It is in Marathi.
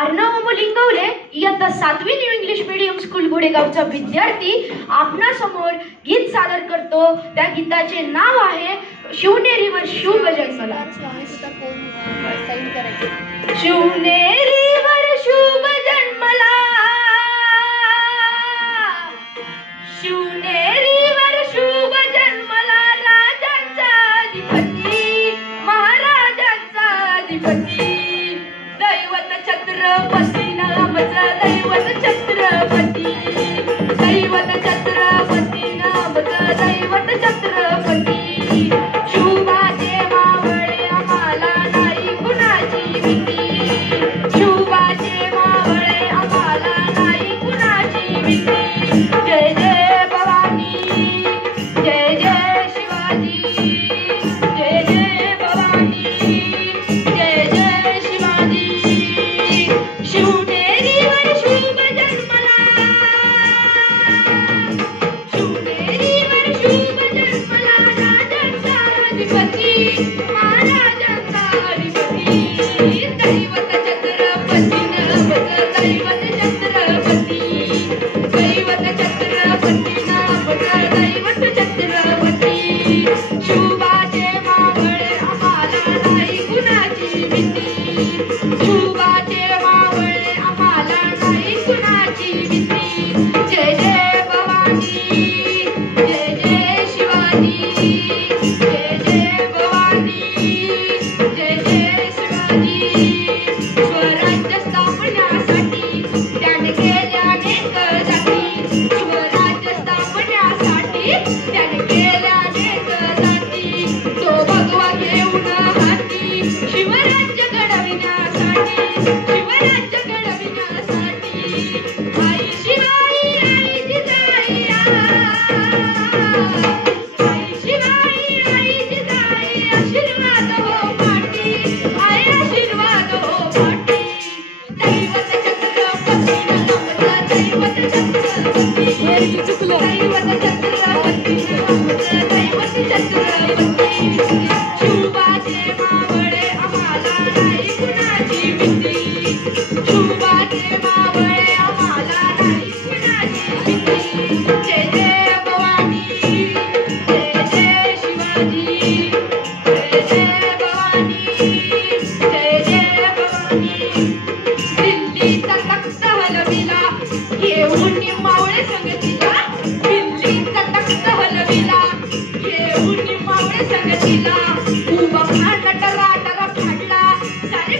अर्णव मुलिंगवले इयत्ता 7वी न्यू इंग्लिश मीडियम स्कूल घोडेगावचा विद्यार्थी आपणासमोर गीत सादर करतो। त्या गीताचे नाव आहे शिवनेरीवर शुभ जन्मला। शिवनेरीवर शुभ जन्मला, शिवनेरीवर शुभ जन्मला, राजांचा अधिपती, महाराजांचा अधिपती, दैवत छत्रपती नामचा दैवत छत्रपती, दैवत छत्रपती नामचा दैवत छत्रपती, शुभाचे मावळे आम्हाला नाही कुणाची भीती, शुभाचे मावळे आम्हाला नाही कुणाची भीती, जय जय भवानी, जय जय शिवाजी, जय जय भवानी, जय जय शिवाजी, शिवनेरीवर शुभ जन्मला, शिवनेरीवर शुभ जन्मला, राजांचा अधिपती, महाराजांचा अधिपती, दैवत छत्रपती नामचं दैवत छत्रपती, दैवत छत्रपती नामचं दैवत छत्रपती, शुभाचे मावळे आम्हाला नाही कुणाची भीती, शुभाचे मावळे आम्हाला नाही कुणाची भीती, जय जय भवानी, जय जय शिवाजी, जय जय भवानी, जय जय शिवाजी, स्वराज्य स्थापण्यासाठी त्याने केल्या अनेक जाती, स्वराज्य स्थापण्यासाठी त्याने केल्या अनेक जाती, तो भगवा घेऊन हाती, शिवराज्य घडविण्यासाठी, शिवराज्य घडविण्यासाठी, आई शिवाई आई जिजाई, आई शिवाई आई जिजाई, आशीर्वाद हो पाठी, आई आशीर्वाद हो पाठी, दैवत छत्रपती नामचं दैवत छत्रपती, दैवत छत्रपती नामचं दैवत छत्रपती, शुभाचे मावळे आम्हाला नाही कुणाची भीती, शुभाचे मावळे आम्हाला नाही कुणाची भीती, जय जय भवानी, जय जय शिवाजी, जय जय भवानी, जय जय भवानी, दिल्लीचा तख्त हलविला घेऊन मावळे संगतीला, दिल्लीचा तख्त हलविला घेऊन मावळे संगतीला, उभा नटराट फाडला सारे